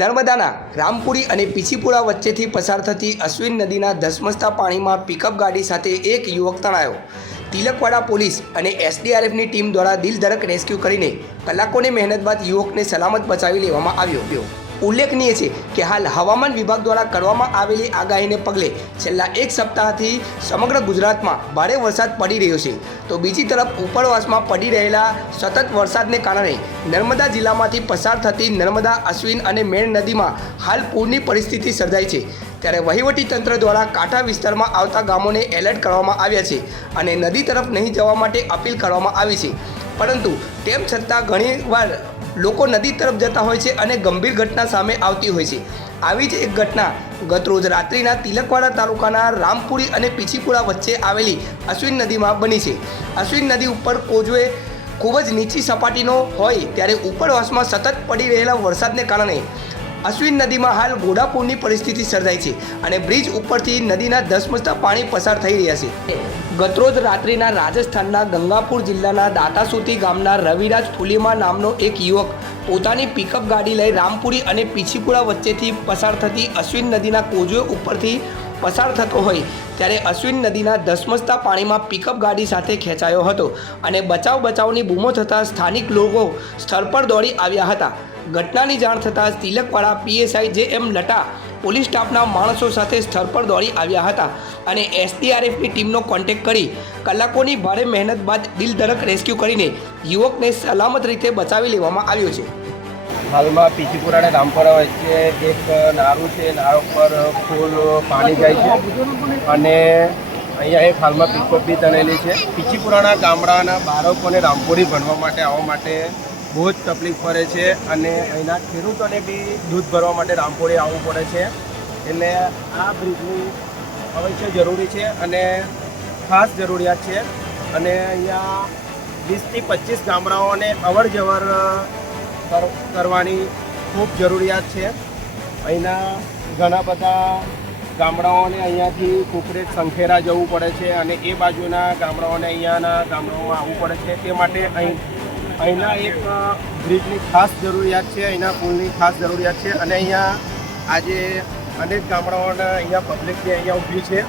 નર્મદાના રામપુરી અને પીછીપુરા વચ્ચેથી પસાર થતી અશ્વિન નદીના ધસમસતા પાણીમાં પિકઅપ ગાડી સાથે એક યુવક તણાયો। તિલકવાડા પોલીસ અને એસડીઆરએફની ટીમ દ્વારા દિલધડક રેસ્ક્યુ કરીને કલાકોની મહેનત બાદ યુવકને સલામત બચાવી લેવામાં આવ્યો। ઉલ્લેખનીય છે કે હાલ હવામાન વિભાગ દ્વારા કરવામાં આવેલી આગાહીને પગલે છેલ્લા એક સપ્તાહથી સમગ્ર ગુજરાતમાં ભારે વરસાદ પડી રહ્યો છે, તો બીજી તરફ ઉપરવાસમાં પડી રહેલા સતત વરસાદને કારણે નર્મદા જિલ્લામાંથી પસાર થતી નર્મદા, અશ્વિન અને મેણ નદીમાં હાલ પૂરની પરિસ્થિતિ સર્જાઈ છે। ત્યારે વહીવટીતંત્ર દ્વારા કાંઠા વિસ્તારમાં આવતા ગામોને એલર્ટ કરવામાં આવ્યા છે અને નદી તરફ નહીં જવા માટે અપીલ કરવામાં આવી છે, પરંતુ તેમ છતાં ઘણીવાર લોકો નદી તરફ જતા હોય છે અને ગંભીર ઘટના સામે આવતી હોય છે। આવી જ એક ઘટના ગતરોજ રાત્રિના તિલકવાડા તાલુકાના રામપુરી અને પીછીપુરા વચ્ચે આવેલી અશ્વિન નદીમાં બની છે। અશ્વિન નદી ઉપર કોઝવે ખૂબ જ નીચી સપાટીનો હોય ત્યારે ઉપરવાસમાં સતત પડી રહેલા વરસાદને કારણે અશ્વિન નદીમાં હાલ ઘોડાપૂરની પરિસ્થિતિ સર્જાઈ છે અને બ્રિજ ઉપરથી નદીના ધસમસતા પાણી પસાર થઈ રહ્યા છે। ગતરોજ રાત્રિના રાજસ્થાનના ગંગાપુર જિલ્લાના દાતાસુતી ગામના રવિરાજ ફુલીમા નામનો એક યુવક પોતાની પિકઅપ ગાડી લઈ રામપુરી અને પીછીપુરા વચ્ચેથી પસાર થતી અશ્વિન નદીના કોઝવે ઉપરથી પસાર થતો હોય ત્યારે અશ્વિન નદીના ધસમસતા પાણીમાં પિકઅપ ગાડી સાથે ખેંચાયો હતો અને બચાવની બૂમો થતાં સ્થાનિક લોકો સ્થળ પર દોડી આવ્યા હતા। ઘટનાની જાણ થતાં તિલકવાડા પીએસઆઈ જે.એમ. લટા પોલીસ સ્ટાફના માણસો સાથે સ્થળ પર દોડી આવ્યા હતા અને એસડીઆરએફની ટીમનો કોન્ટેક્ટ કરી કલાકોની ભારે મહેનત બાદ દિલધડક રેસ્ક્યુ કરીને યુવકને સલામત રીતે બચાવી લેવામાં આવ્યો છે। હાલમાં પીછીપુરા અને રામપુરા વચ્ચે એક નાળું છે, નાળા ઉપર ફૂલ પાણી જાય છે અને અહીંયા એક હાલમાં પિકઅપ બી તણેલી છે। પીછીપુરાના ગામડાના બાળકોને રામપુરી ભણવા માટે આવવા માટે બહુ જ તકલીફ પડે છે અને અહીંના ખેડૂતોને બી દૂધ ભરવા માટે રામપુરી આવવું પડે છે, એટલે આ બ્રિજની અવશ્ય જરૂરી છે અને ખાસ જરૂરિયાત છે અને અહીંયા 20થી 25 ગામડાઓને અવર જવર કરવાની ખૂબ જરૂરિયાત છે। અહીંના ઘણા બધા ગામડાઓને અહીંયાથી કુકરેજ સંખેરા જવું પડે છે અને એ બાજુના ગામડાઓને અહીંયાના ગામડાઓમાં આવવું પડે છે, તે માટે અહીંના એક બ્રિજની ખાસ જરૂરિયાત છે, અહીંના પુલની ખાસ જરૂરિયાત છે અને અહીંયા આજે અનેક ગામડાઓના અહીંયા પબ્લિક અહીંયા ઊભી છે।